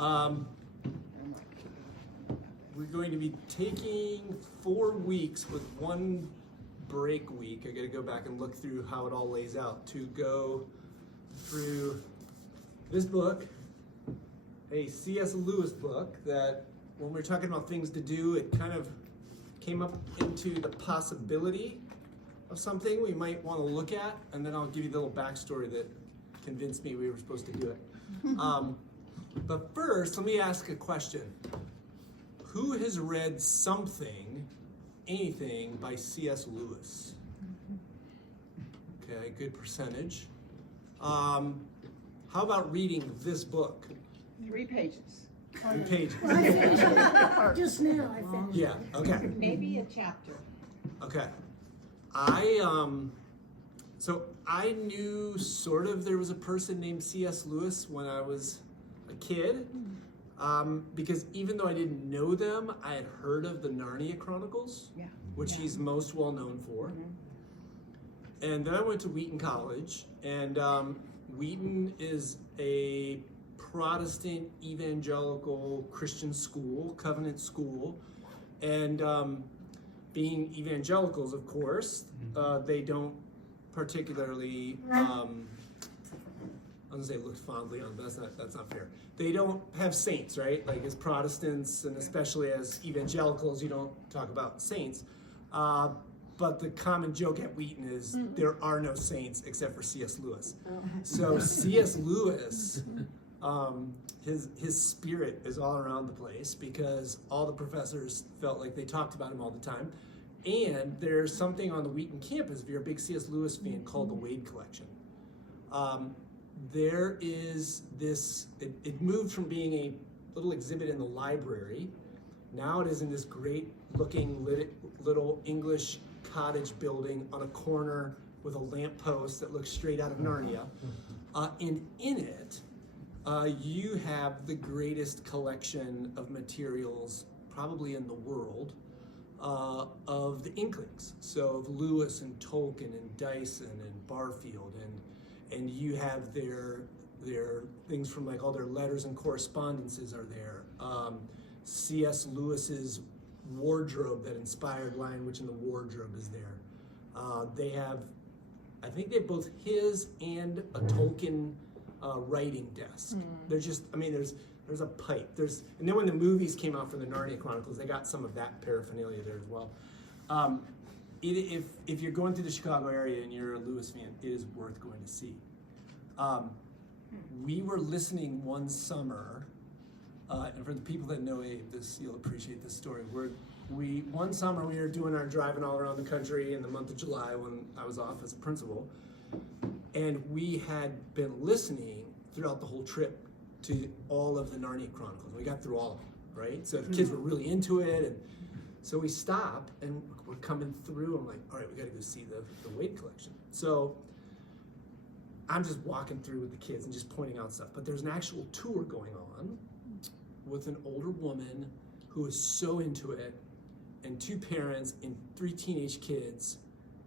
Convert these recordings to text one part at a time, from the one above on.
We're going to be taking 4 weeks with 1 break week. I got to go back and look through how it all lays out to go through this book, a C.S. Lewis book that when we were talking about things to do, it kind of came up into the possibility of something we might want to look at, and then I'll give you the little backstory that convinced me we were supposed to do it. But first, let me ask a question. Who has read something, anything by C.S. Lewis? Okay, good percentage. How about reading this book? 3 pages. 3 pages. Well, I finished it. Just now I finished. Yeah, okay. Maybe a chapter. Okay. So I knew sort of there was a person named C.S. Lewis when I was a kid, because even though I didn't know them, I had heard of the Narnia Chronicles, which he's most well known for. And then I went to Wheaton College, and Wheaton is a Protestant evangelical Christian school, covenant school, and being evangelicals, of course, they don't particularly, I was gonna say look fondly on, but that's not fair. They don't have saints, right? Like as Protestants and especially as evangelicals, you don't talk about saints. But the common joke at Wheaton is there are no saints except for C.S. Lewis. So C.S. Lewis, his spirit is all around the place because all the professors felt like they talked about him all the time. And there's something on the Wheaton campus, if you're a big C.S. Lewis fan, called the Wade Collection. There is this, it moved from being a little exhibit in the library. Now it is in this great looking little English cottage building on a corner with a lamppost that looks straight out of Narnia. And in it, you have the greatest collection of materials probably in the world of the Inklings. So of Lewis and Tolkien and Dyson and Barfield, and you have their things from like all their letters and correspondences are there. C.S. Lewis's wardrobe that inspired Language in the Wardrobe is there. They have, I think they have both his and a Tolkien writing desk. They're just, I mean, there's a pipe. And then when the movies came out for the Narnia Chronicles, they got some of that paraphernalia there as well. If you're going through the Chicago area and you're a Lewis fan, it is worth going to see. We were listening one summer, and for the people that know Abe, you'll appreciate this story. One summer we were doing our driving all around the country in the month of July when I was off as a principal, and we had been listening throughout the whole trip to all of the Narnia Chronicles. We got through all of them, right? So the kids were really into it, and so we stop and we're coming through. I'm like, all right, we got to go see the Wade Collection. So I'm just walking through with the kids and just pointing out stuff. But there's an actual tour going on with an older woman who is so into it, and 2 parents and 3 teenage kids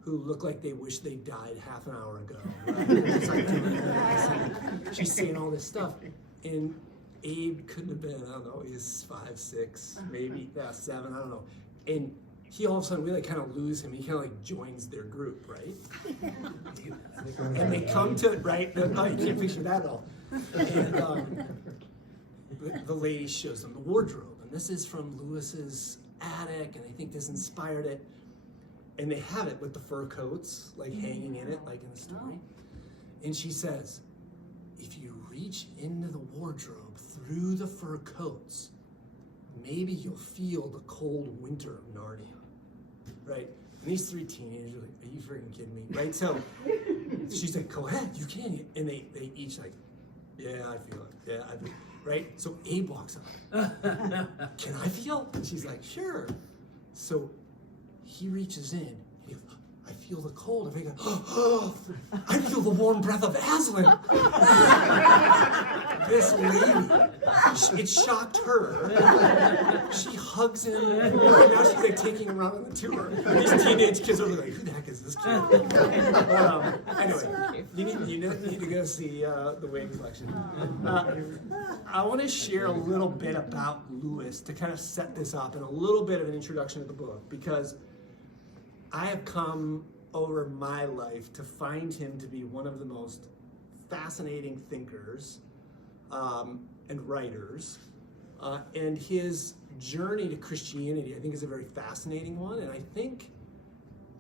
who look like they wish they died half an hour ago. Right? It's like doing that. She's saying all this stuff. And Abe couldn't have been, I don't know, he was 5, 6, maybe 7, I don't know. And he all of a sudden, we like kind of lose him. He kind of like joins their group, right? And they come to, right? Oh, you can't picture that at all. And the lady shows them the wardrobe. And this is from Lewis's attic, and I think this inspired it. And they have it with the fur coats, like hanging in it, like in the story. And she says, if you reach into the wardrobe through the fur coats, maybe you'll feel the cold winter of Narnia, right? And these 3 teenagers are like, are you freaking kidding me, right? So she's like, go ahead, you can. And they each like, yeah, I feel it, yeah, I feel it, right? So Abe walks up, can I feel? And she's like, sure. So he reaches in, and he goes, I feel the cold. I go, oh, I feel the warm breath of Aslan. This lady, it shocked her. She hugs him. And now she's like taking him around on the tour. And these teenage kids are like, who the heck is this kid? Anyway, you need to go see the Wayne collection. I want to share a little bit about Lewis to kind of set this up and a little bit of an introduction to the book, because I have come over my life to find him to be one of the most fascinating thinkers and writers. And his journey to Christianity, I think, is a very fascinating one. And I think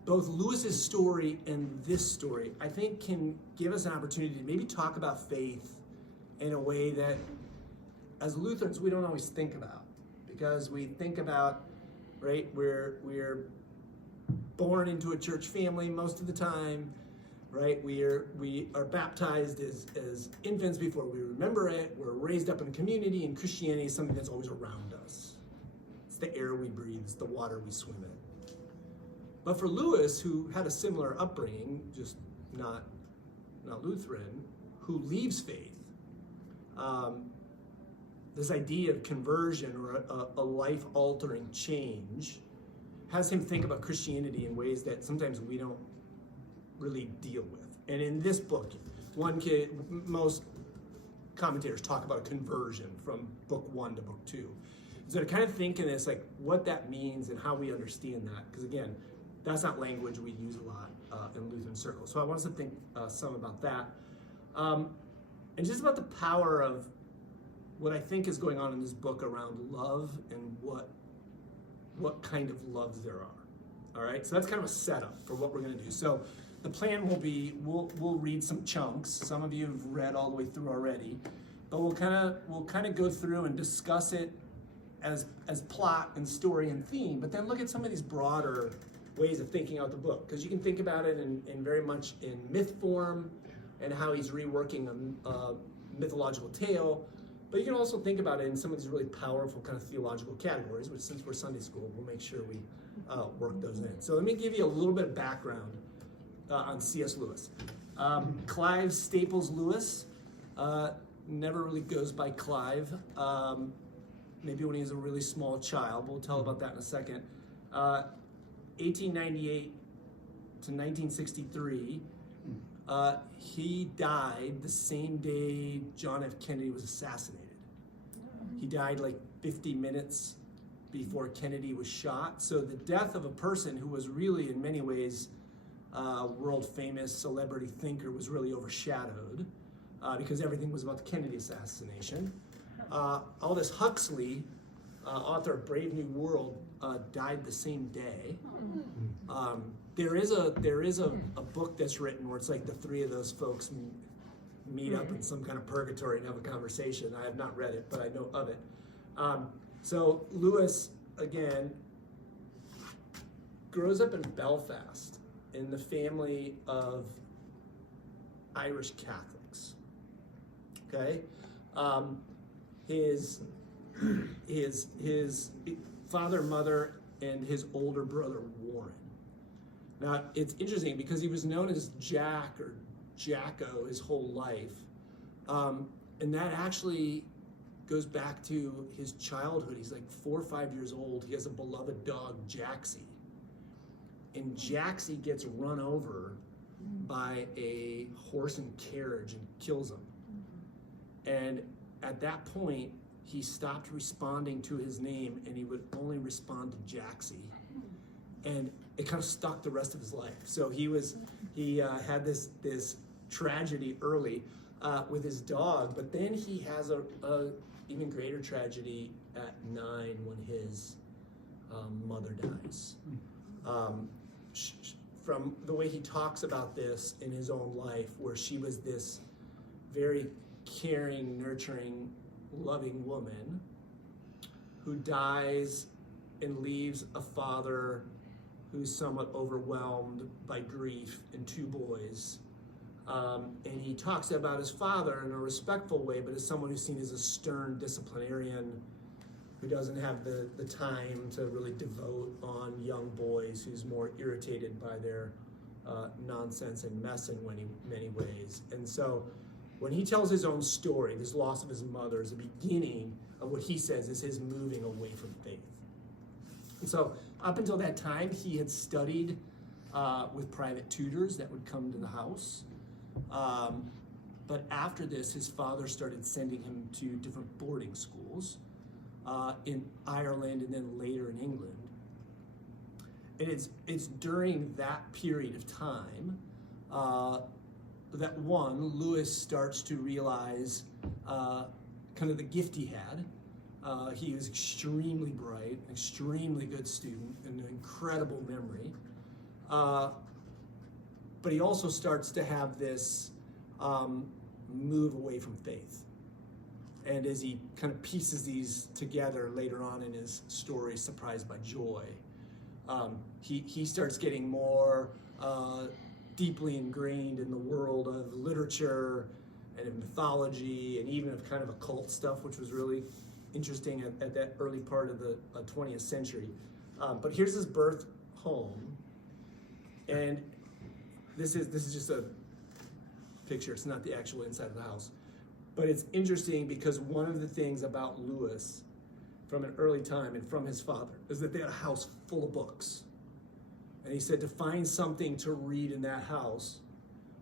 both Lewis's story and this story, I think, can give us an opportunity to maybe talk about faith in a way that, as Lutherans, we don't always think about. Because we think about, right, we're born into a church family most of the time, right? We are baptized as infants before we remember it. We're raised up in a community, and Christianity is something that's always around us. It's the air we breathe, it's the water we swim in. But for Lewis, who had a similar upbringing, just not Lutheran, who leaves faith, this idea of conversion or a life-altering change has him think about Christianity in ways that sometimes we don't really deal with. And in this book, most commentators talk about a conversion from book 1 to book 2. So to kind of think in this, like what that means and how we understand that, because again, that's not language we use a lot in Lutheran circles. So I want us to think some about that. And just about the power of what I think is going on in this book around love and what kind of loves there are. All right, so that's kind of a setup for what we're going to do. So the plan will be we'll read some chunks. Some of you have read all the way through already, but we'll kind of go through and discuss it as plot and story and theme, but then look at some of these broader ways of thinking out the book, because you can think about it in very much in myth form and how he's reworking a mythological tale. But you can also think about it in some of these really powerful kind of theological categories, which since we're Sunday school, we'll make sure we work those in. So let me give you a little bit of background on C.S. Lewis. Clive Staples Lewis never really goes by Clive. Maybe when he was a really small child. We'll tell about that in a second. 1898 to 1963. He died the same day John F. Kennedy was assassinated. He died like 50 minutes before Kennedy was shot. So the death of a person who was really, in many ways, world famous celebrity thinker was really overshadowed because everything was about the Kennedy assassination. Aldous Huxley, author of Brave New World, died the same day. There is a book that's written where it's like the three of those folks meet up in some kind of purgatory and have a conversation. I have not read it, but I know of it. So Lewis, again, grows up in Belfast in the family of Irish Catholics. Okay? His father, mother, and his older brother, Warren. Now, it's interesting because he was known as Jack or Jacko his whole life. And that actually goes back to his childhood. He's like 4 or 5 years old. He has a beloved dog, Jaxie. And Jaxie gets run over by a horse and carriage and kills him. And at that point, he stopped responding to his name and he would only respond to Jaxie. And it kind of stuck the rest of his life. So he had this tragedy early with his dog, but then he has a even greater tragedy at 9 when his mother dies. From the way he talks about this in his own life, where she was this very caring, nurturing, loving woman who dies and leaves a father who's somewhat overwhelmed by grief and 2 boys. And he talks about his father in a respectful way, but as someone who's seen as a stern disciplinarian who doesn't have the time to really devote on young boys, who's more irritated by their nonsense and mess in many ways. And so when he tells his own story, this loss of his mother is the beginning of what he says is his moving away from faith. And so up until that time, he had studied with private tutors that would come to the house. But after this, his father started sending him to different boarding schools in Ireland and then later in England. And it's during that period of time that Lewis starts to realize kind of the gift he had. He was extremely bright, extremely good student, and an incredible memory. But he also starts to have this move away from faith. And as he kind of pieces these together later on in his story, Surprised by Joy, he starts getting more deeply ingrained in the world of literature and in mythology and even of kind of occult stuff, which was really interesting at that early part of the 20th century. But here's his birth home, and this is just a picture. It's not the actual inside of the house. But it's interesting because one of the things about Lewis from an early time and from his father is that they had a house full of books. And he said to find something to read in that house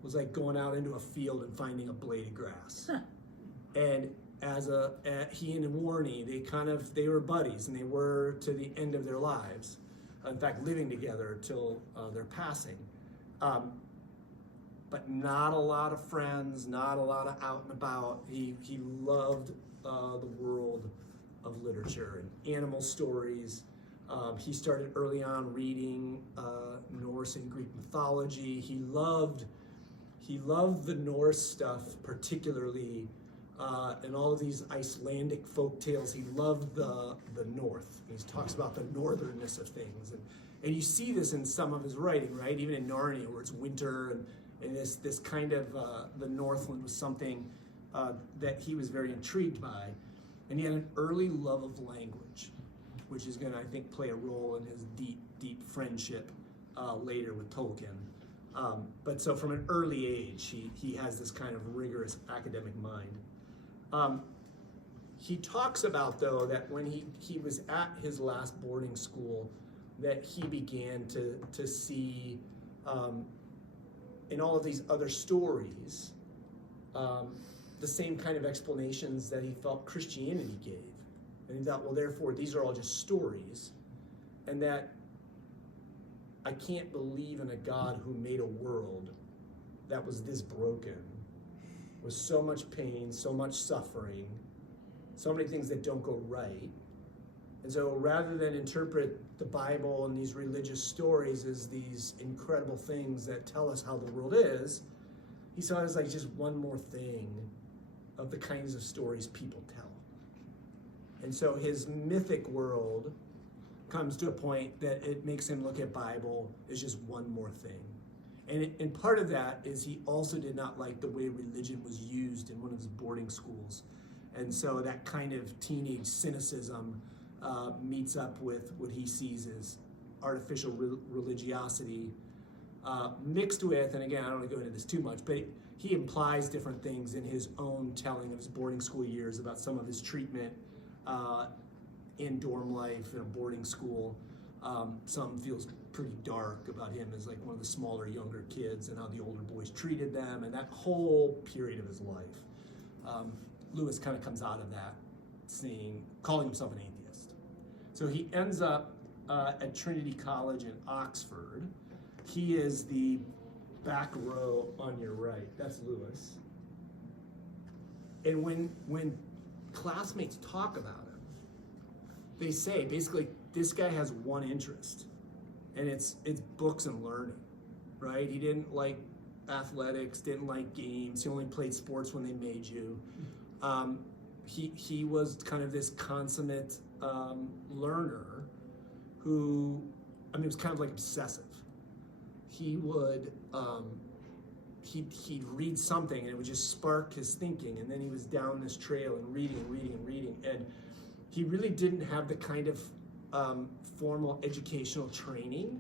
was like going out into a field and finding a blade of grass. And he and Warney, they were buddies, and they were to the end of their lives. In fact, living together till their passing. But not a lot of friends, not a lot of out and about. He loved the world of literature and animal stories. He started early on reading Norse and Greek mythology. He loved the Norse stuff particularly, and all of these Icelandic folk tales. He loved the North. He talks about the northernness of things, and you see this in some of his writing, right? Even in Narnia, where it's winter, and this kind of the Northland was something that he was very intrigued by, and he had an early love of language, which is going to, I think, play a role in his deep friendship later with Tolkien. But so from an early age, he has this kind of rigorous academic mind. He talks about, though, that when he was at his last boarding school, that he began to see in all of these other stories the same kind of explanations that he felt Christianity gave. And he thought, well, therefore, these are all just stories, and that I can't believe in a God who made a world that was this broken, with so much pain, so much suffering, so many things that don't go right. And so rather than interpret the Bible and these religious stories as these incredible things that tell us how the world is, he saw it as like just one more thing of the kinds of stories people tell. And so his mythic world comes to a point that it makes him look at Bible as just one more thing. And part of that is he also did not like the way religion was used in one of his boarding schools. And so that kind of teenage cynicism meets up with what he sees as artificial religiosity, mixed with, and again, I don't want to go into this too much, but he implies different things in his own telling of his boarding school years about some of his treatment in dorm life in a boarding school. Some feels pretty dark about him as like one of the smaller, younger kids and how the older boys treated them, and that whole period of his life. Lewis kind of comes out of that calling himself an atheist. So he ends up at Trinity College in Oxford. He is the back row on your right. That's Lewis. And when classmates talk about him, they say basically this guy has one interest, and it's books and learning, right? He didn't like athletics, didn't like games. He only played sports when they made you. He was kind of this consummate learner who, was kind of like obsessive. He would he'd read something and it would just spark his thinking, and then he was down this trail and reading, and he really didn't have the kind of formal educational training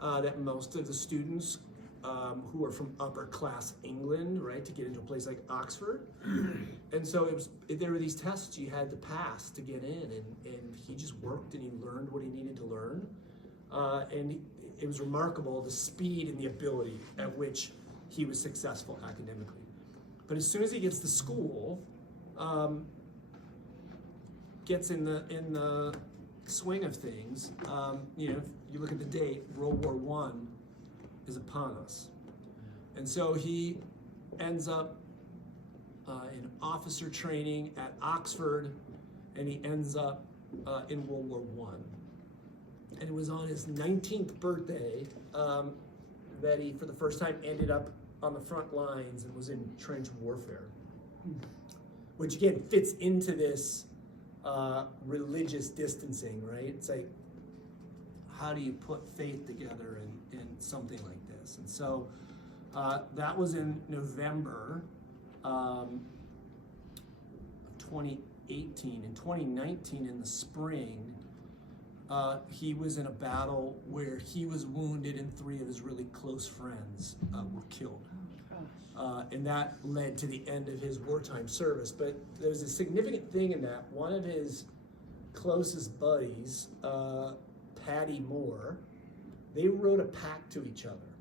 that most of the students who are from upper class England, right, to get into a place like Oxford. And so there were these tests you had to pass to get in, and he just worked and he learned what he needed to learn. It was remarkable, the speed and the ability at which he was successful academically. But as soon as he gets to school, gets in the swing of things, if you look at the date, World War I is upon us. And so he ends up in officer training at Oxford, and he ends up in World War I. And it was on his 19th birthday that he, for the first time, ended up on the front lines and was in trench warfare, which again fits into this religious distancing, right? It's like, how do you put faith together in something like this? And so that was in November 2018. In 2019, in the spring, he was in a battle where he was wounded and 3 of his really close friends were killed. And that led to the end of his wartime service. But there was a significant thing in that. One of his closest buddies, Patty Moore, they wrote a pact to each other.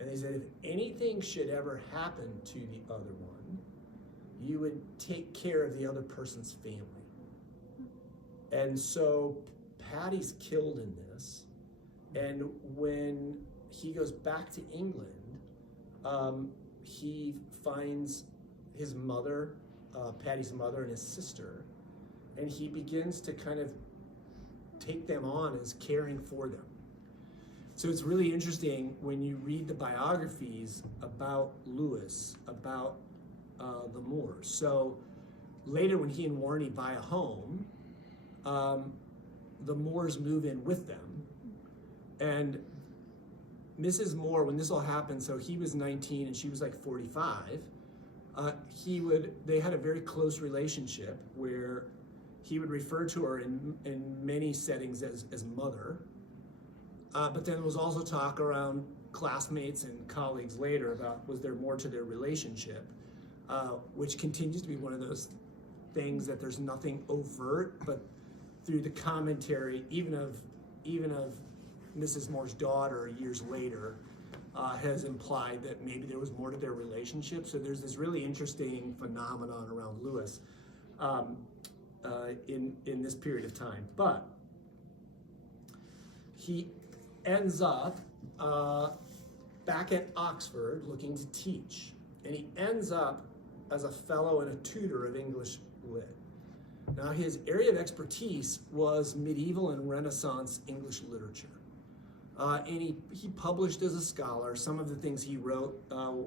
And they said, if anything should ever happen to the other one, you would take care of the other person's family. And so Patty's killed in this. And when he goes back to England, he finds his mother, Patty's mother, and his sister, and he begins to kind of take them on as caring for them. So it's really interesting when you read the biographies about Lewis, about the Moores. So later when he and Warnie buy a home, the Moores move in with them. And Mrs. Moore, when this all happened, so he was 19 and she was like 45, they had a very close relationship where he would refer to her in many settings as mother. But then there was also talk around classmates and colleagues later about was there more to their relationship, which continues to be one of those things that there's nothing overt, but through the commentary, even of Mrs. Moore's daughter years later, has implied that maybe there was more to their relationship. So there's this really interesting phenomenon around Lewis in this period of time. But he ends up back at Oxford looking to teach. And he ends up as a fellow and a tutor of English lit. Now his area of expertise was medieval and Renaissance English literature. And he published as a scholar. Some of the things he wrote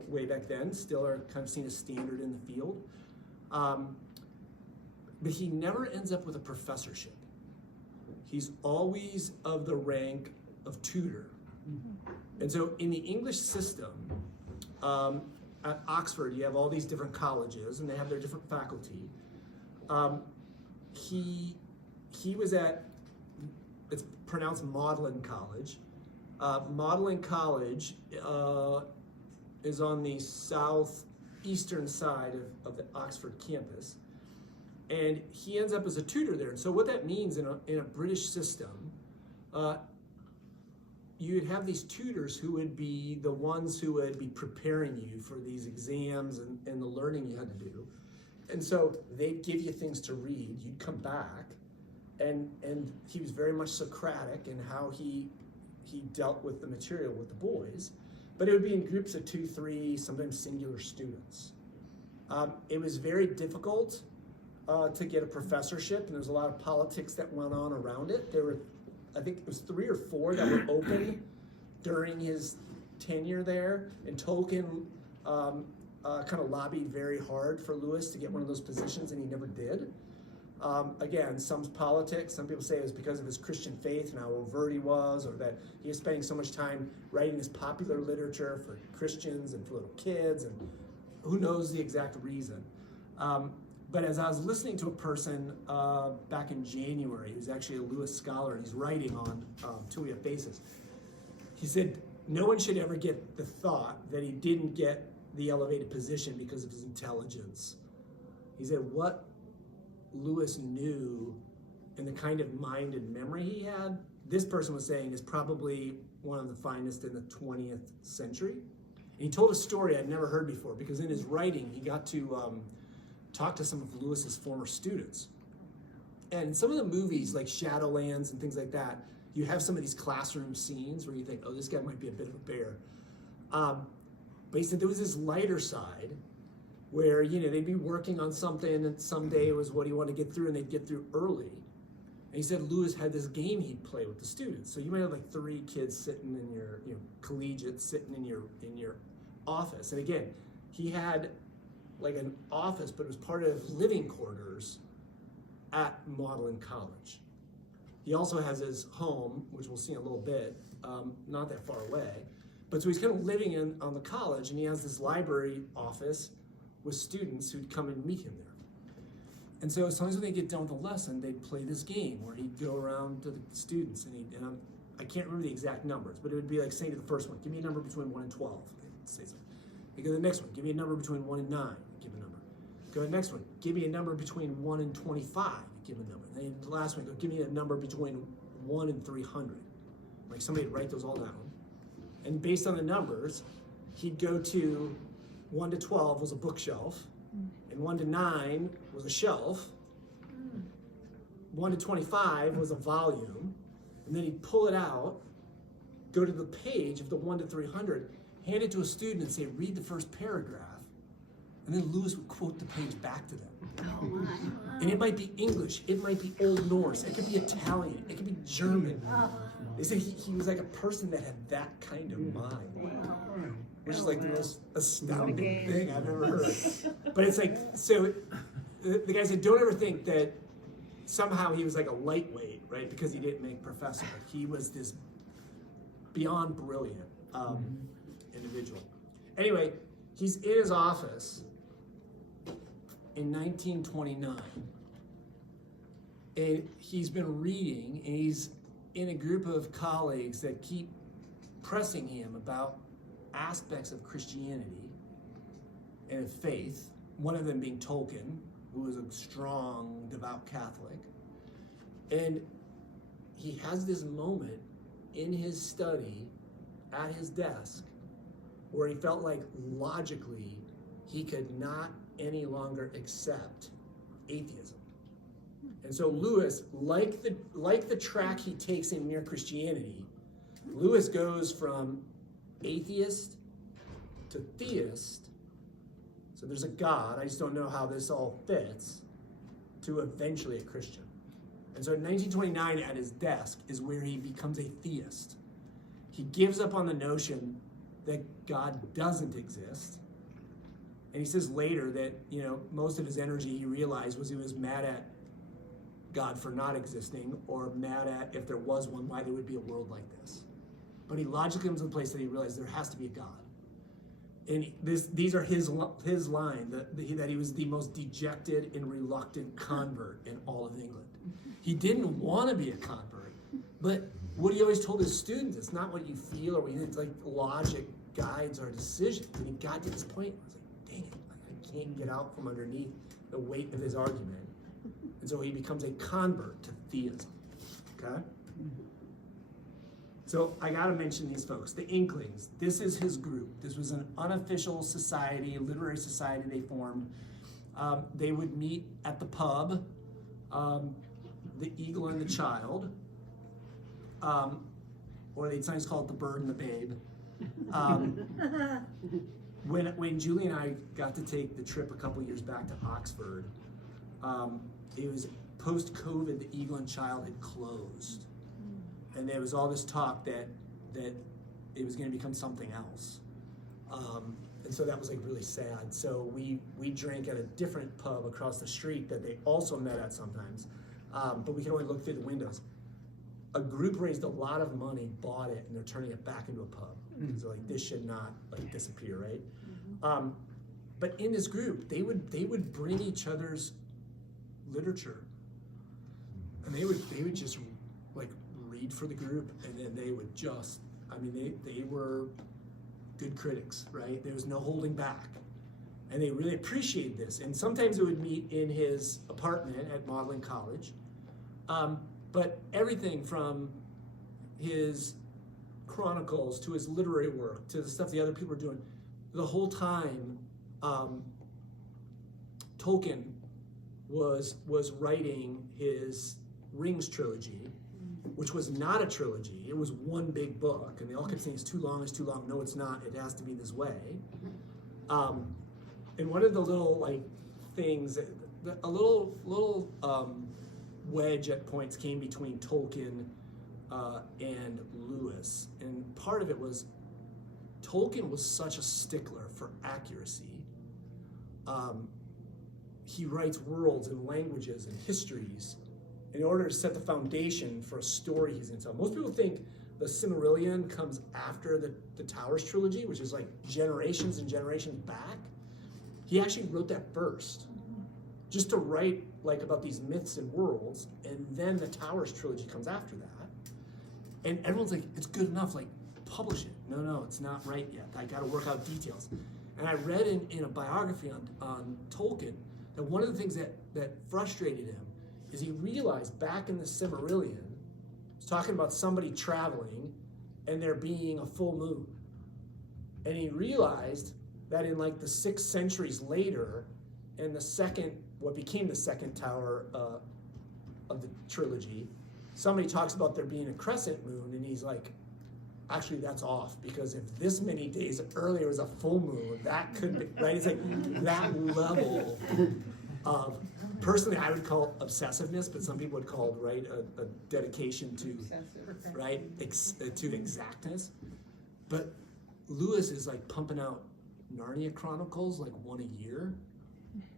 way back then still are kind of seen as standard in the field. But he never ends up with a professorship. He's always of the rank of tutor. And so in the English system, at Oxford, you have all these different colleges and they have their different faculty. He was at, it's pronounced Magdalen College. Magdalen College is on the southeastern side of the Oxford campus. And he ends up as a tutor there. And so what that means in a British system, you'd have these tutors who would be the ones who would be preparing you for these exams and the learning you had to do. And so they'd give you things to read, you'd come back, and he was very much Socratic in how he dealt with the material with the boys, but it would be in groups of 2, 3, sometimes singular students. It was very difficult to get a professorship, and there was a lot of politics that went on around it. There were, I think it was 3 or 4 that were open during his tenure there, and Tolkien kind of lobbied very hard for Lewis to get one of those positions, and he never did. Again, some politics, some people say it was because of his Christian faith and how overt he was, or that he was spending so much time writing this popular literature for Christians and for little kids, and who knows the exact reason. But as I was listening to a person back in January, who's actually a Lewis scholar, and he's writing on Tulia Basis, he said, no one should ever get the thought that he didn't get the elevated position because of his intelligence. He said what Lewis knew and the kind of mind and memory he had, this person was saying is probably one of the finest in the 20th century. And he told a story I'd never heard before, because in his writing, he got to talk to some of Lewis's former students. And some of the movies like Shadowlands and things like that, you have some of these classroom scenes where you think, oh, this guy might be a bit of a bear. But he said there was this lighter side where, you know, they'd be working on something and someday it was what he wanted to get through and they'd get through early. And he said Lewis had this game he'd play with the students. So you might have like 3 kids sitting in your, you know, collegiate sitting in your office. And again, he had like an office, but it was part of living quarters at Magdalen College. He also has his home, which we'll see in a little bit, not that far away. But so he's kind of living on the college, and he has this library office with students who'd come and meet him there. And so sometimes when they get done with the lesson, they'd play this game where he'd go around to the students, and I can't remember the exact numbers, but it would be like saying to the first one, give me a number between 1 and 12. They'd say something. They go to the next one, give me a number between 1 and 9. Give a number. Go to the next one, give me a number between 1 and 25. Give a number. And then the last one, go give me a number between 1 and 300. Like somebody would write those all down. And based on the numbers, he'd go to 1 to 12 was a bookshelf, and 1 to 9 was a shelf, 1 to 25 was a volume, and then he'd pull it out, go to the page of the 1 to 300, hand it to a student and say, read the first paragraph, and then Lewis would quote the page back to them. Oh my. And it might be English, it might be Old Norse, it could be Italian, it could be German. They said he was like a person that had that kind of mind, which is like the most astounding thing I've ever heard. But it's like, so the guy said, don't ever think that somehow he was like a lightweight, right? Because he didn't make professor. He was this beyond brilliant individual. Anyway, he's in his office in 1929, and he's been reading, and he's in a group of colleagues that keep pressing him about aspects of Christianity and of faith, one of them being Tolkien, who was a strong, devout Catholic. And he has this moment in his study at his desk where he felt like logically he could not any longer accept atheism. And so Lewis, like the track he takes in Mere Christianity, Lewis goes from atheist to theist, so there's a God, I just don't know how this all fits, to eventually a Christian. And so in 1929 at his desk is where he becomes a theist. He gives up on the notion that God doesn't exist. And he says later that, you know, most of his energy he realized was he was mad at God for not existing, or mad at, if there was one, why there would be a world like this. But he logically comes to the place that he realized there has to be a God. And these are his line, that he was the most dejected and reluctant convert in all of England. He didn't want to be a convert, but what he always told his students, it's not what you feel or what you think, it's like logic guides our decisions. And he got to this point, I was like, dang it, I can't get out from underneath the weight of his argument. And so he becomes a convert to theism, okay? So I gotta mention these folks, the Inklings. This is his group. This was an unofficial society, a literary society they formed. They would meet at the pub, the Eagle and the Child, or they'd sometimes call it the Bird and the Babe. When Julie and I got to take the trip a couple years back to Oxford, it was post-COVID, the Eagle and Child had closed. And there was all this talk that it was going to become something else. And so that was like really sad. So we drank at a different pub across the street that they also met at sometimes, but we could only look through the windows. A group raised a lot of money, bought it, and they're turning it back into a pub. So like, this should not like disappear, right? But in this group, they would bring each other's literature, and they would just like read for the group, and then they would just I mean, they were good critics, right? There was no holding back. And they really appreciated this. And sometimes it would meet in his apartment at Magdalen College. But everything from his chronicles to his literary work to the stuff the other people were doing, the whole time Tolkien was writing his Rings trilogy, which was not a trilogy. It was one big book, and they all kept saying it's too long, it's too long. No, it's not. It has to be this way. And one of the little things, a little wedge at points came between Tolkien and Lewis, and part of it was Tolkien was such a stickler for accuracy. He writes worlds and languages and histories in order to set the foundation for a story he's going to tell. Most people think the Silmarillion comes after the Towers trilogy, which is like generations and generations back. He actually wrote that first, just to write about these myths and worlds, and then the Towers trilogy comes after that. And everyone's like, it's good enough, publish it. No, it's not right yet. I got to work out details. And I read in a biography on Tolkien that one of the things that frustrated him is he realized back in the Silmarillion, he's talking about somebody traveling and there being a full moon. And he realized that in the 6 centuries later, in what became the second tower of the trilogy, somebody talks about there being a crescent moon, and he's like, actually that's off, because if this many days earlier was a full moon, that could be, right? It's that level of, personally I would call obsessiveness, but some people would call it, a dedication to, to exactness. But Lewis is pumping out Narnia Chronicles one a year,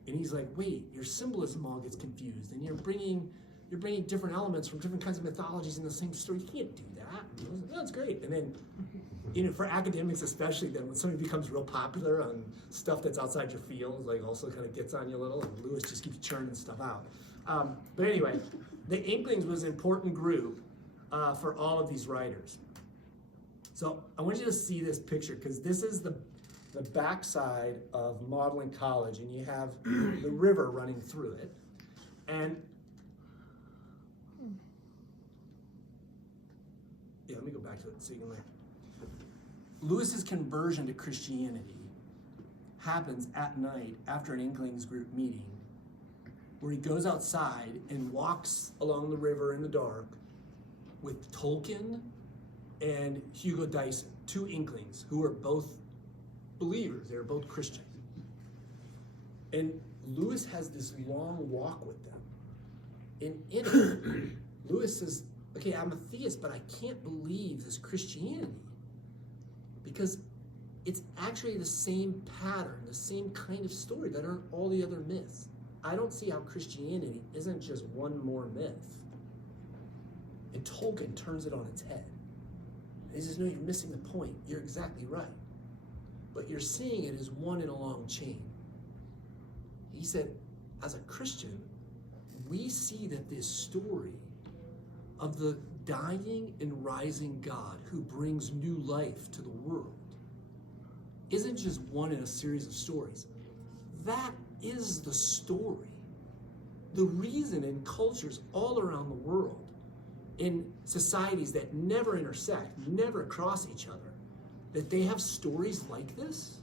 and he's like, wait, your symbolism all gets confused, and you're bringing different elements from different kinds of mythologies in the same story. You can't do that. That's great. And then, for academics especially, then when somebody becomes real popular on stuff that's outside your field, also kind of gets on you a little, and Lewis just keeps churning stuff out. But anyway, the Inklings was an important group for all of these writers. So I want you to see this picture, because this is the backside of Magdalen College, and you have the river running through it. And let me go back to it so you can Lewis's conversion to Christianity happens at night after an Inklings group meeting, where he goes outside and walks along the river in the dark with Tolkien and Hugo Dyson, 2 Inklings who are both believers. They're both Christian. And Lewis has this long walk with them. And in it, Lewis says, okay, I'm a theist, but I can't believe this Christianity, because it's actually the same pattern, the same kind of story that aren't all the other myths. I don't see how Christianity isn't just one more myth. And Tolkien turns it on its head. He says, no, you're missing the point. You're exactly right. But you're seeing it as one in a long chain. He said, as a Christian, we see that this story of the dying and rising God who brings new life to the world isn't just one in a series of stories. That is the story. The reason in cultures all around the world, in societies that never intersect, never cross each other, that they have stories like this,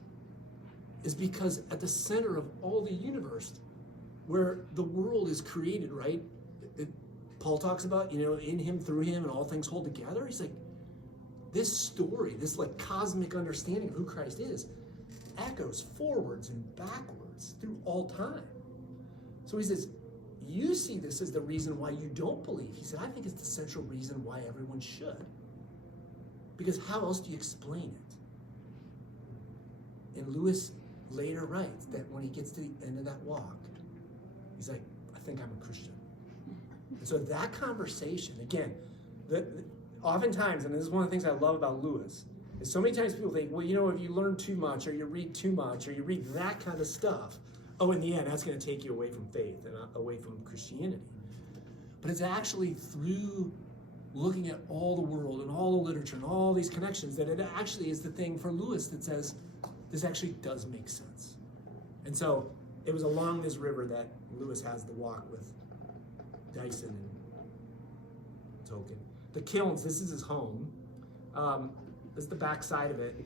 is because at the center of all the universe, where the world is created, right? Paul talks about, in him, through him, and all things hold together. He's like, this story, this cosmic understanding of who Christ is, echoes forwards and backwards through all time. So he says, you see this as the reason why you don't believe. He said, I think it's the central reason why everyone should. Because how else do you explain it? And Lewis later writes that when he gets to the end of that walk, he's like, I think I'm a Christian. And so that conversation, again, oftentimes, and this is one of the things I love about Lewis, is so many times people think, well, if you learn too much, or you read too much, or you read that kind of stuff, in the end, that's going to take you away from faith and away from Christianity. But it's actually through looking at all the world and all the literature and all these connections, that it actually is the thing for Lewis that says, this actually does make sense. And so it was along this river that Lewis has the walk with Dyson and Tolkien. The Kilns, this is his home. This is the back side of it.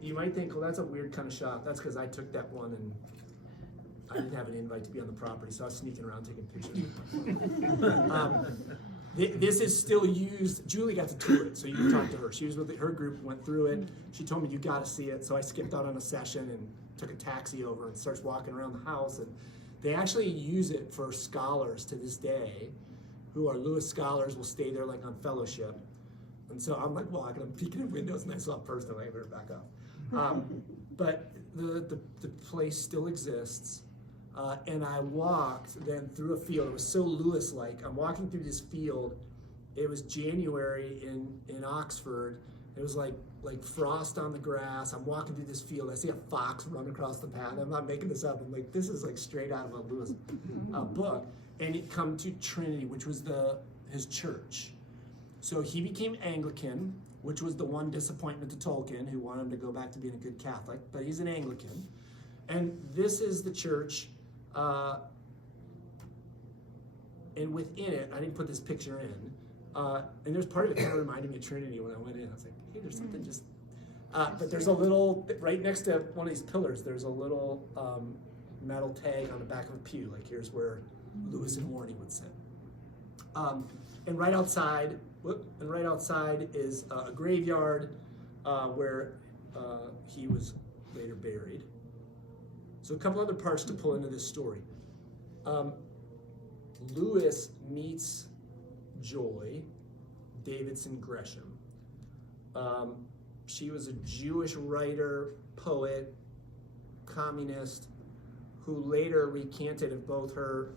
You might think, well, that's a weird kind of shot. That's because I took that one and I didn't have an invite to be on the property, so I was sneaking around taking pictures. This is still used. Julie got to tour it, so you can talk to her. She was with her group, went through it. She told me, you got to see it. So I skipped out on a session and took a taxi over and starts walking around the house. And they actually use it for scholars to this day who are Lewis scholars, will stay there like on fellowship. And so I'm like walking, I'm peeking at windows, and I saw a person, I better back up. But the place still exists. And I walked then through a field. It was so Lewis-like. I'm walking through this field. It was January in Oxford. It was like frost on the grass. I'm walking through this field. I see a fox run across the path. I'm not making this up. I'm like, this is like straight out of a Lewis book. And it come to Trinity, which was his church. So he became Anglican, which was the one disappointment to Tolkien, who wanted him to go back to being a good Catholic. But he's an Anglican. And this is the church. And within it, I didn't put this picture in, and there's part of it kind of reminded me of Trinity when I went in. I was like, hey, there's something just, but there's a little, right next to one of these pillars, there's a little metal tag on the back of a pew, like here's where Lewis and Warney would sit. And right outside is a graveyard where he was later buried. So a couple other parts to pull into this story. Lewis meets Joy Davidson Gresham. She was a Jewish writer, poet, communist, who later recanted of both her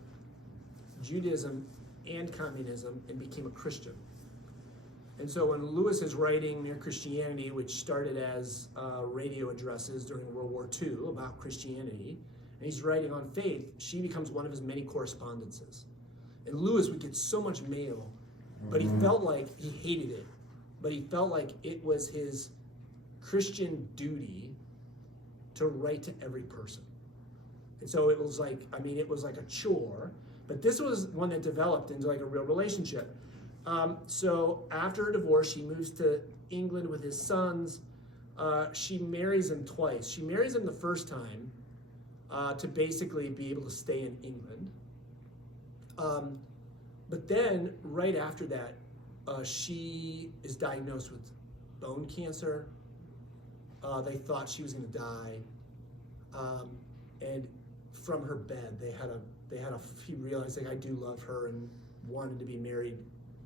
Judaism and communism and became a Christian. And so when Lewis is writing Mere Christianity, which started as radio addresses during World War II about Christianity, and he's writing on faith, she becomes one of his many correspondences. And Lewis would get so much mail, but he felt like he hated it. But he felt like it was his Christian duty to write to every person. And so it was like, it was like a chore, but this was one that developed into like a real relationship. So after her divorce, she moves to England with his sons. She marries him twice. She marries him the first time to basically be able to stay in England. But then right after that, she is diagnosed with bone cancer. They thought she was going to die. And from her bed, he realized, like, I do love her, and wanted to be married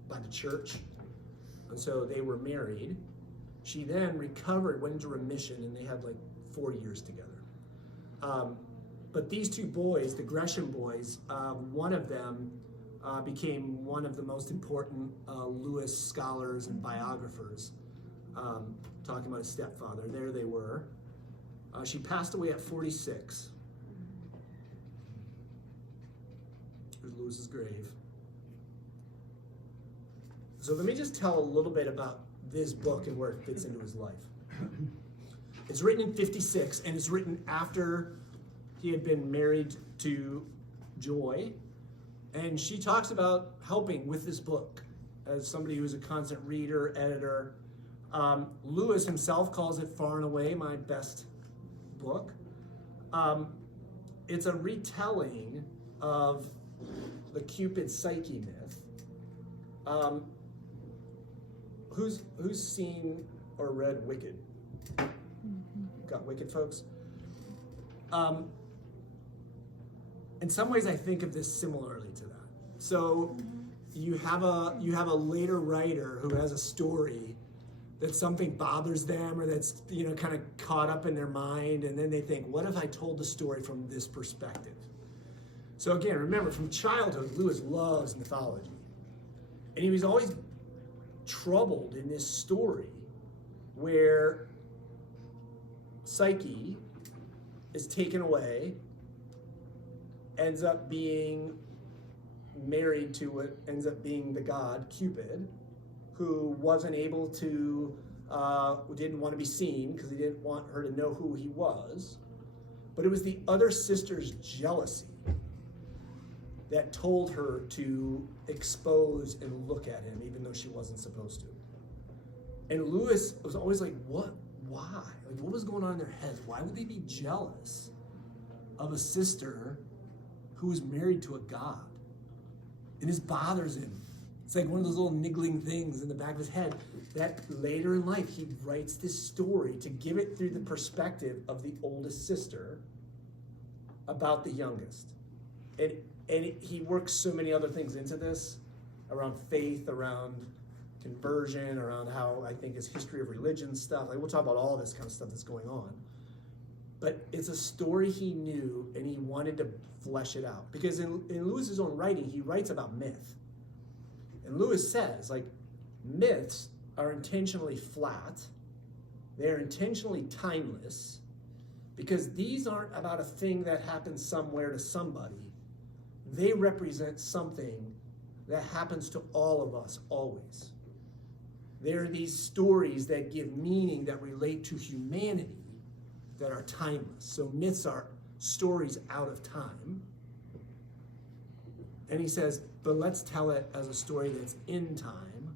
by the church. And so they were married. She then recovered, went into remission, and they had like 4 years together. But these two boys, the Gresham boys, one of them became one of the most important Lewis scholars and biographers, talking about his stepfather. There they were. She passed away at 46. Here's Lewis's grave. So let me just tell a little bit about this book and where it fits into his life. It's written in 56, and it's written after he had been married to Joy. And she talks about helping with this book as somebody who's a constant reader, editor. Lewis himself calls it far and away my best book. It's a retelling of the Cupid Psyche myth. Who's seen or read Wicked? Got Wicked, folks? In some ways, I think of this similarly to that. So you have a later writer who has a story that something bothers them, or that's kind of caught up in their mind, and then they think, what if I told the story from this perspective? So again, remember, from childhood, Lewis loves mythology, and he was always troubled in this story where Psyche is taken away, ends up being married to what ends up being the god Cupid, who wasn't able to, didn't want to be seen because he didn't want her to know who he was. But it was the other sister's jealousy that told her to expose and look at him, even though she wasn't supposed to. And Lewis was always like, what? Why? Like, what was going on in their heads? Why would they be jealous of a sister who was married to a god? And this bothers him. It's like one of those little niggling things in the back of his head that later in life he writes this story to give it through the perspective of the oldest sister about the youngest. And he works so many other things into this, around faith, around conversion, around how I think his history of religion stuff. Like, we'll talk about all this kind of stuff that's going on. But it's a story he knew, and he wanted to flesh it out. Because in Lewis's own writing, he writes about myth. And Lewis says, like, myths are intentionally flat. They're intentionally timeless. Because these aren't about a thing that happens somewhere to somebody. They represent something that happens to all of us always. They're these stories that give meaning, that relate to humanity, that are timeless. So myths are stories out of time. And he says, but let's tell it as a story that's in time,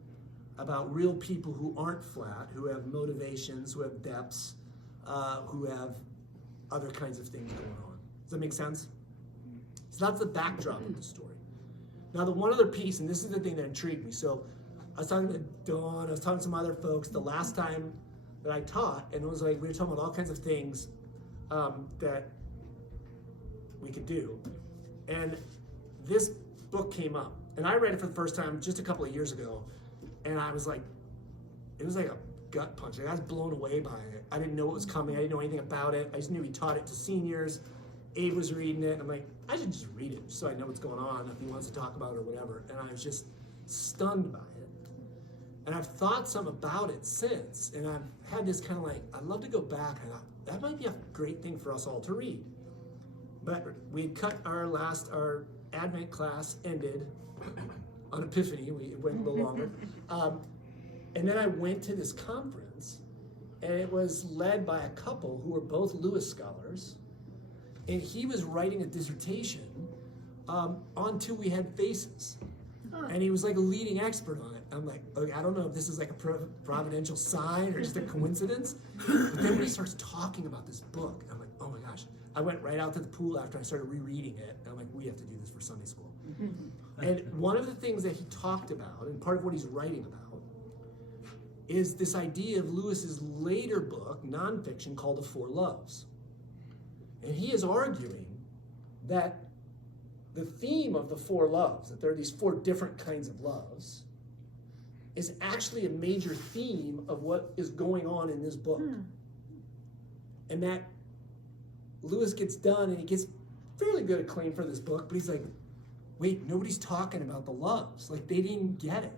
about real people who aren't flat, who have motivations, who have depths, who have other kinds of things going on. Does that make sense? So that's the backdrop of the story. Now, the one other piece, and this is the thing that intrigued me. So I was talking to Dawn, I was talking to some other folks the last time that I taught, and it was like we were talking about all kinds of things that we could do. And this book came up, and I read it for the first time just a couple of years ago, and I was like, it was like a gut punch. Like, I was blown away by it. I didn't know what was coming. I didn't know anything about it. I just knew he taught it to seniors. Abe was reading it, and I'm like, I should just read it so I know what's going on if he wants to talk about it or whatever. And I was just stunned by it. And I've thought some about it since, and I've had this kind of like, I'd love to go back. I thought, that might be a great thing for us all to read. But we had cut our Advent class ended on Epiphany. It went a little longer. And then I went to this conference, and it was led by a couple who were both Lewis scholars. And he was writing a dissertation on Till We Had Faces. And he was like a leading expert on it. I'm like, okay, I don't know if this is like a providential sign or just a coincidence. But then when he starts talking about this book, I'm like, oh my gosh. I went right out to the pool after I started rereading it. And I'm like, we have to do this for Sunday school. And one of the things that he talked about, and part of what he's writing about, is this idea of Lewis's later book, nonfiction, called The Four Loves. And he is arguing that the theme of the four loves, that there are these four different kinds of loves, is actually a major theme of what is going on in this book. And that Lewis gets done, and he gets fairly good acclaim for this book, but he's like, wait, nobody's talking about the loves. Like, they didn't get it.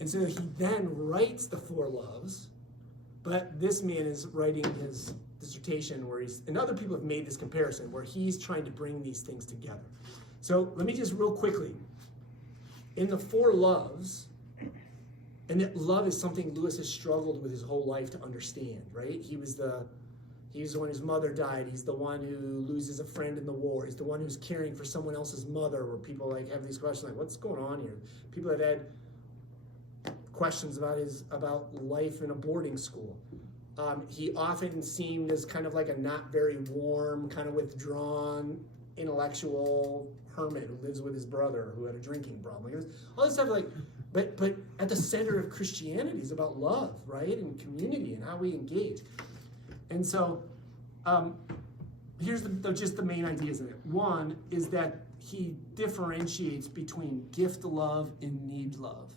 And so he then writes the four loves, but this man is writing his dissertation where and other people have made this comparison, where he's trying to bring these things together. So let me just real quickly, in the four loves, and that love is something Lewis has struggled with his whole life to understand, right? He was the one whose mother died. He's the one who loses a friend in the war. He's the one who's caring for someone else's mother, where people like have these questions like, what's going on here? People have had questions about life in a boarding school. He often seemed as kind of like a not very warm, kind of withdrawn, intellectual hermit who lives with his brother who had a drinking problem. Like, all this stuff, like, but at the center of Christianity is about love, right, and community and how we engage. And so, here's just the main ideas in it. One is that he differentiates between gift love and need love.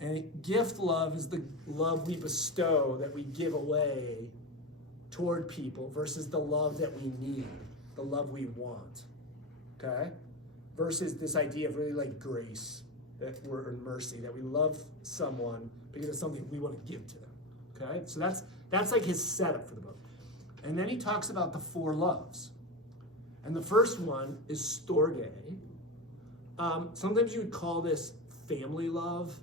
And gift love is the love we bestow, that we give away toward people, versus the love that we need, the love we want, okay? Versus this idea of really like grace, that we're in mercy, that we love someone because it's something we want to give to them, okay? So that's like his setup for the book. And then he talks about the four loves. And the first one is storge, Sometimes you would call this family love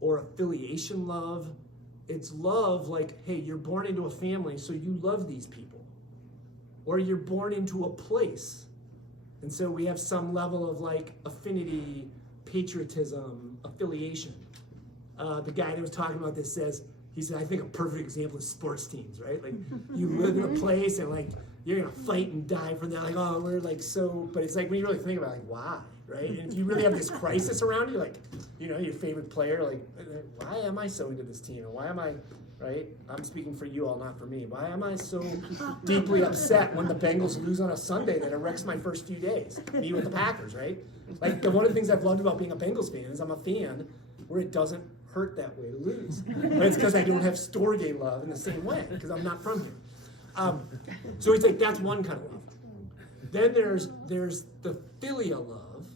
or affiliation love. It's love like, hey, you're born into a family, so you love these people. Or you're born into a place. And so we have some level of like affinity, patriotism, affiliation. The guy that was talking about this he said, I think a perfect example is sports teams, right? Like you live in a place and like you're gonna fight and die for that. Like, oh, we're like so, but it's like when you really think about it, like, why, right? And if you really have this crisis around you, like, you know, your favorite player, like, why am I so into this team? And why am I, right? I'm speaking for you all, not for me. Why am I so deeply upset when the Bengals lose on a Sunday that it wrecks my first few days? Me with the Packers, right? Like, one of the things I've loved about being a Bengals fan is I'm a fan where it doesn't hurt that way to lose. But it's because I don't have Storge love in the same way, because I'm not from here. So it's like, that's one kind of love. Then there's the filial love,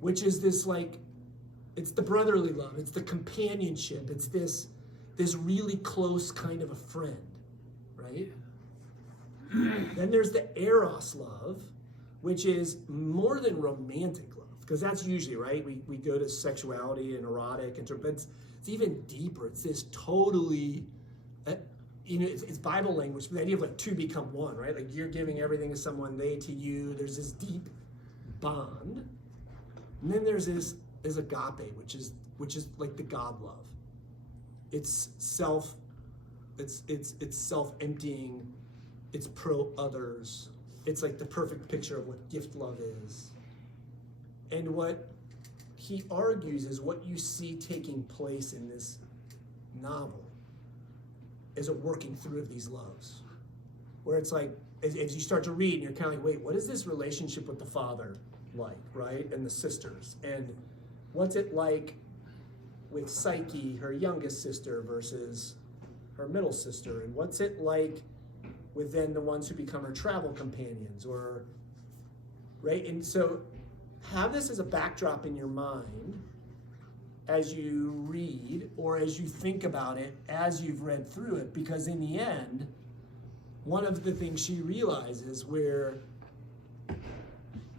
which is this like, it's the brotherly love, it's the companionship, it's this really close kind of a friend, right? Then there's the eros love, which is more than romantic love, because that's usually, right, we go to sexuality and erotic, but it's even deeper. It's this totally, you know, it's Bible language, but the idea of like two become one, right? Like you're giving everything to someone, they to you. There's this deep bond. And then there's this agape, which is like the God love. It's self-emptying, it's pro others. It's like the perfect picture of what gift love is. And what he argues is what you see taking place in this novel is a working through of these loves, where it's like, as you start to read, and you're kind of like, wait, what is this relationship with the father like, right? And the sisters, and what's it like with Psyche, her youngest sister, versus her middle sister, and what's it like with then the ones who become her travel companions, or, right? And so have this as a backdrop in your mind as you read, or as you think about it as you've read through it, because in the end, one of the things she realizes, where,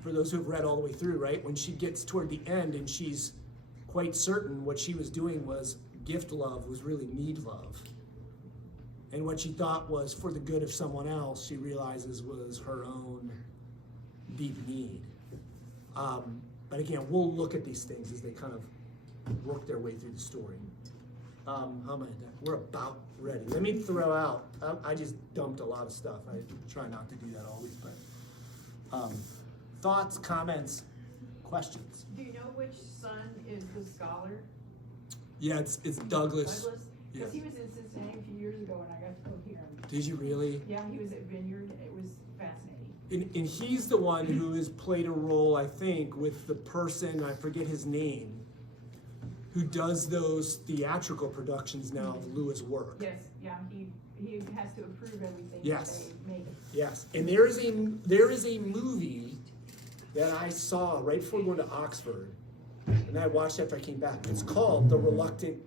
for those who've read all the way through, right, when she gets toward the end and she's quite certain what she was doing was gift love was really need love. And what she thought was for the good of someone else, she realizes was her own deep need. But again, we'll look at these things as they kind of work their way through the story. How am I done? We're about ready. Let me throw out, I just dumped a lot of stuff. I try not to do that always, but thoughts, comments, questions? Do you know which son is the scholar? Yeah, it's Douglas. Douglas? Yeah. Because he was in Cincinnati a few years ago and I got to go hear him. Did you really? Yeah, he was at Vineyard. It was fascinating. And he's the one who has played a role, I think, with the person, I forget his name, who does those theatrical productions now of Lewis' work. Yes, yeah, he has to approve everything Yes. that they make. Yes, and there is a movie that I saw right before going to Oxford, and I watched after I came back. It's called The Reluctant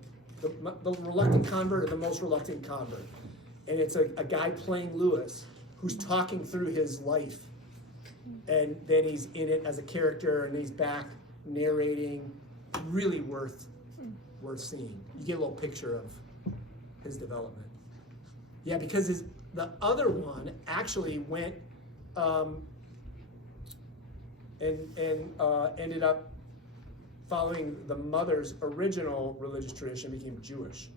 Convert, or The Most Reluctant Convert. And it's a guy playing Lewis who's talking through his life. And then he's in it as a character, and he's back narrating. Really worth seeing. You get a little picture of his development. Yeah, because the other one actually went and ended up following the mother's original religious tradition, became Jewish.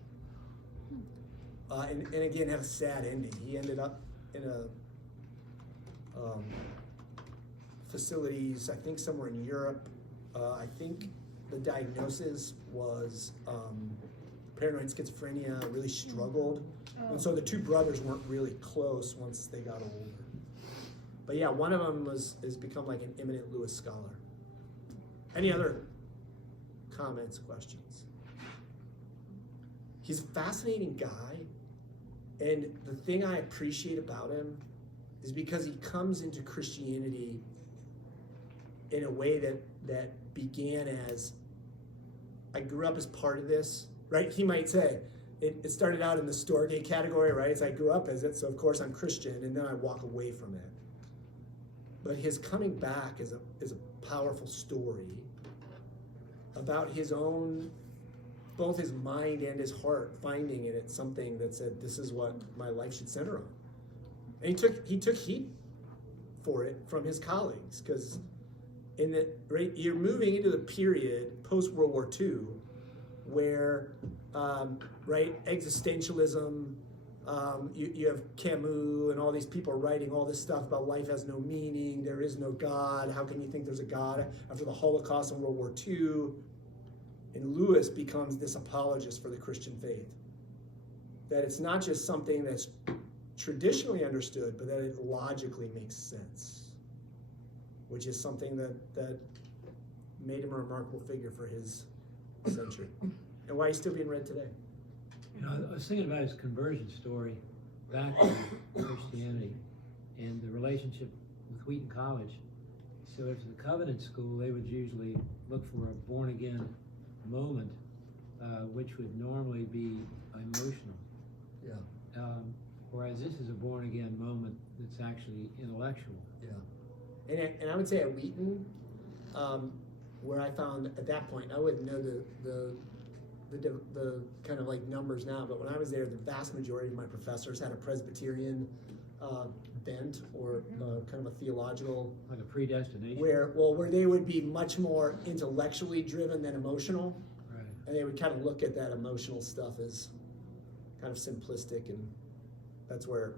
And again, had a sad ending. He ended up in a facilities, I think somewhere in Europe. I think the diagnosis was paranoid schizophrenia, really struggled. And so the two brothers weren't really close once they got older. But yeah, one of them has become like an eminent Lewis scholar. Any other comments, questions? He's a fascinating guy, and the thing I appreciate about him is because he comes into Christianity in a way that began as, I grew up as part of this, right? He might say, it started out in the Storge category, right? As I grew up as it, so of course I'm Christian, and then I walk away from it. But his coming back is a powerful story about his own, both his mind and his heart, finding in it something that said, this is what my life should center on. And he took heat for it from his colleagues, because you're moving into the period post World War II where existentialism, you have Camus and all these people writing all this stuff about life has no meaning, there is no God, how can you think there's a God after the Holocaust and World War II? And Lewis becomes this apologist for the Christian faith. That it's not just something that's traditionally understood, but that it logically makes sense, which is something that made him a remarkable figure for his century, and why he's still being read today. You know, I was thinking about his conversion story back to Christianity and the relationship with Wheaton College. So if the Covenant school, they would usually look for a born-again moment, which would normally be emotional. Yeah. Whereas this is a born-again moment that's actually intellectual. Yeah. And I would say at Wheaton, where I found at that point, I wouldn't know the kind of like numbers now, but when I was there, the vast majority of my professors had a Presbyterian bent or kind of a theological, Like a predestination. where they would be much more intellectually driven than emotional, Right. and they would kind of look at that emotional stuff as kind of simplistic, and that's where,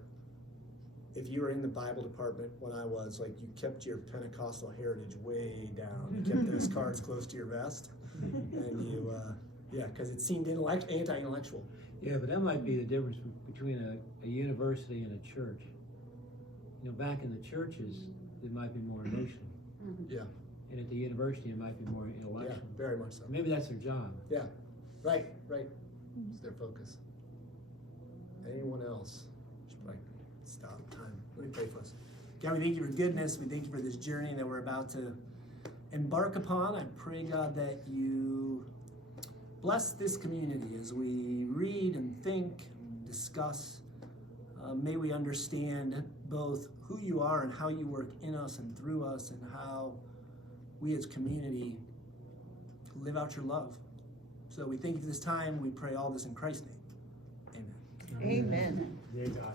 if you were in the Bible department when I was, like, you kept your Pentecostal heritage way down, you kept those cards close to your vest, and you because it seemed anti-intellectual. Yeah, but that might be the difference between a university and a church. You know, back in the churches, it might be more emotional. Yeah. And at the university, it might be more Yeah, intellectual. very much so. Maybe that's their job. Yeah, right. It's their focus. Anyone else? Should probably stop time. Let me pray for us. God, we thank you for goodness. We thank you for this journey that we're about to embark upon. I pray, God, that you bless this community as we read and think and discuss. May we understand both who you are and how you work in us and through us, and how we as community live out your love. So we thank you for this time. We pray all this in Christ's name. Amen. Amen. Dear God.